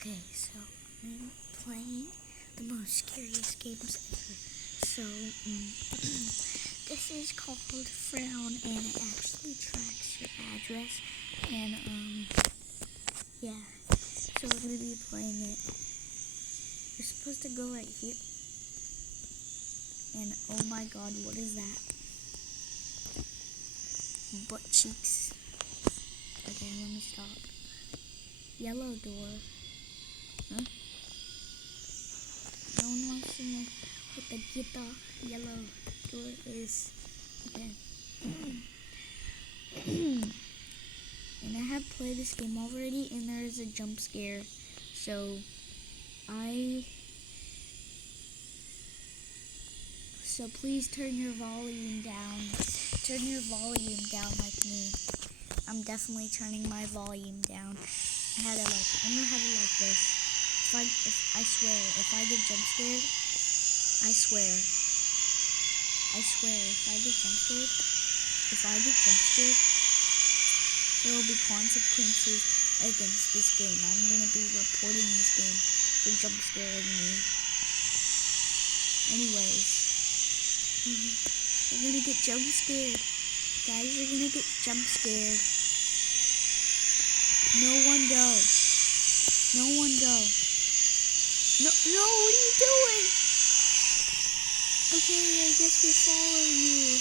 Okay, so I'm playing the most scariest games ever. So, this is called Frown, and it actually tracks your address. And, yeah. So we're gonna be playing it. You're supposed to go right here. And, oh my god, what is that? Butt cheeks. Okay, let me stop. Yellow door. Huh? No one wants to know what the guitar yellow door is. Okay. And I have played this game already, and there is a jump scare. So please turn your volume down. Turn your volume down like me. I'm definitely turning my volume down. I'm gonna have it like this. I swear, if I get jump scared, I swear, if I get jump scared, there will be consequences against this game. I'm gonna be reporting this game for jump scaring me. Anyways, you're gonna get jump scared. Guys, you're gonna get jump scared. No one go. No, what are you doing? Okay, I guess we'll follow you.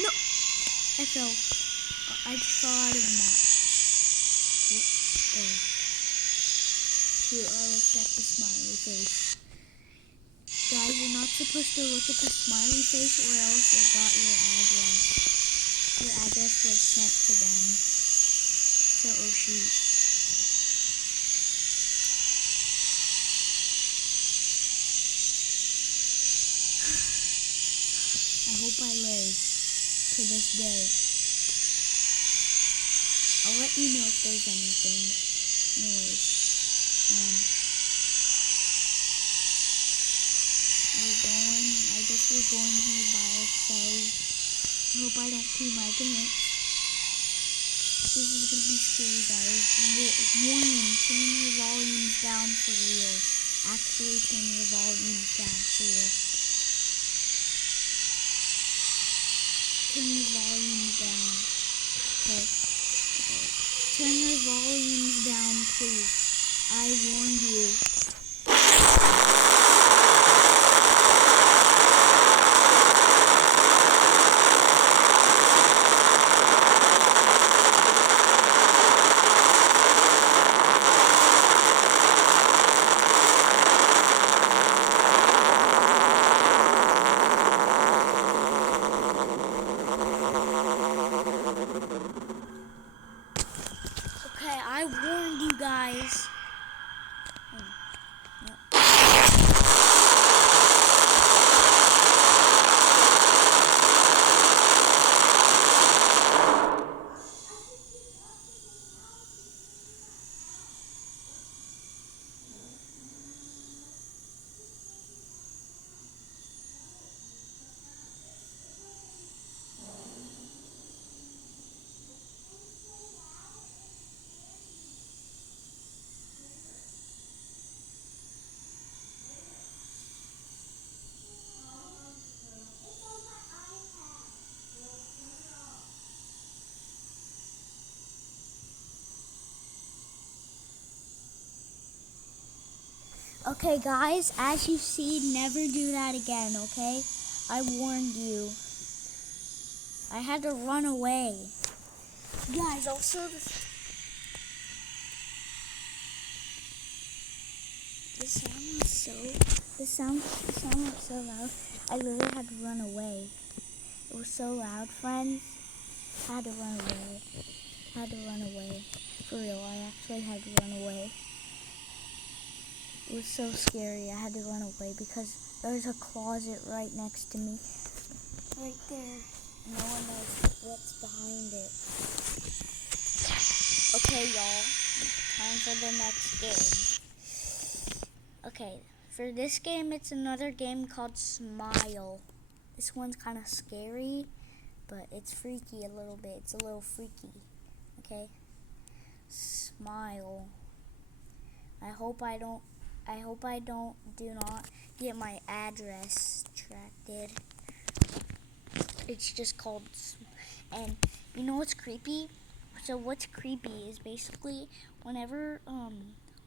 No! I fell. I just fell out of the map. Oh. Shoot, I looked at the smiley face. Guys, you're not supposed to look at the smiley face or else it got your address. Your address was sent to them. So, oh shoot. I hope I live to this day. I'll let you know if there's anything. Anyways, I guess we're going here by ourselves. I hope I don't pee my pants. This is gonna be scary, guys. Warning, turn your volumes down for real. Actually, turn your volumes down for real. Turn your volumes down. Okay. Turn your volumes down, please. I warned you. Okay, I warned you guys. Okay, guys, as you see, never do that again, okay? I warned you. I had to run away. Guys, also, the sound was so loud, I literally had to run away. It was so loud, friends. I had to run away. For real, I actually had to run away. It was so scary. I had to run away because there's a closet right next to me. Right there. No one knows what's behind it. Okay, y'all. Time for the next game. Okay, for this game, it's another game called Smile. This one's kind of scary, but it's freaky a little bit. It's a little freaky. Okay. Smile. I hope I do not get my address tracked. It's just called, and you know what's creepy? So what's creepy is basically whenever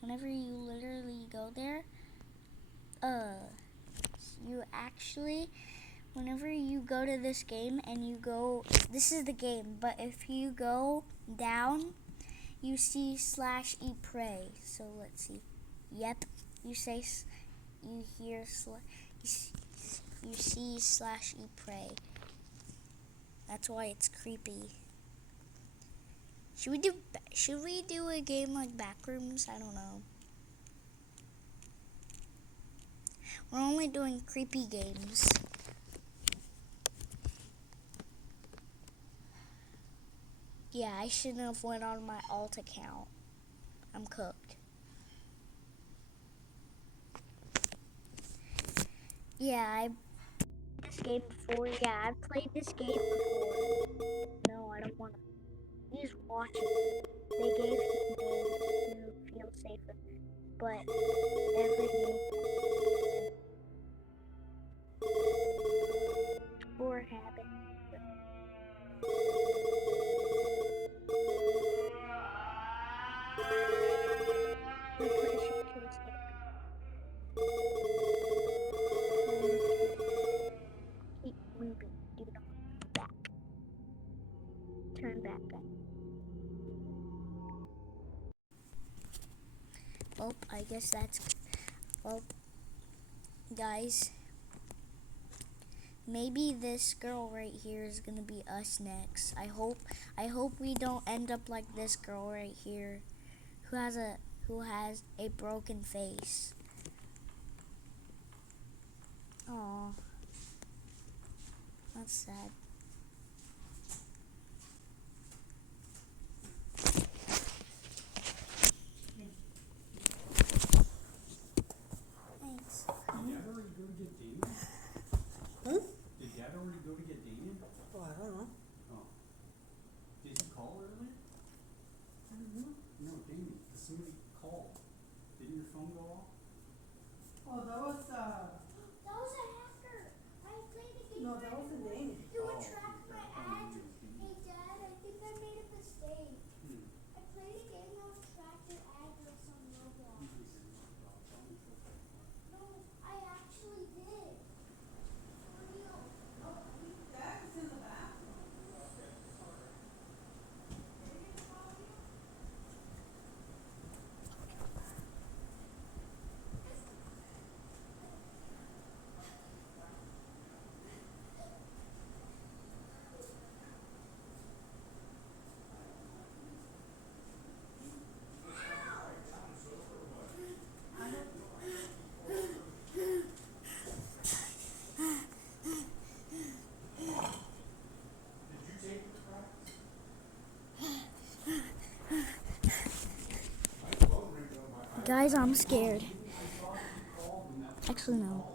you literally go there, you actually, whenever you go to this game and you go, this is the game, but if you go down, you see /eat pray. So let's see. Yep, you say, you hear, you see /eat pray. That's why it's creepy. Should we do a game like Backrooms? I don't know. We're only doing creepy games. Yeah, I shouldn't have went on my alt account. I'm cooked. Yeah, I played this game before. Yeah, I've played this game before. No, I don't want to. He's watching. They gave him name to feel safer, but every game or habit. We push him to escape. Keep moving. Do not move back. Turn back. Oh, I guess that's. Well, guys, maybe this girl right here is gonna be us next. I hope we don't end up like this girl right here, who has a broken face. Aw, that's sad. Thanks. Did Dad already go to get Damien? Did Dad already go to get Damien? Oh, I don't know. Oh. Did he call earlier? I don't know. No, Damien. Somebody called. Didn't your phone go off? Oh, that was That was a hacker. I played a game. no, that was a name. You would Oh, track my that ads. phone is- Hey Dad, I think I made a mistake. Hmm. I played a game that would track your address on Roblox. No, I actually did. For real. Oh, Dad is in the bathroom. Guys, I'm scared. Actually, no.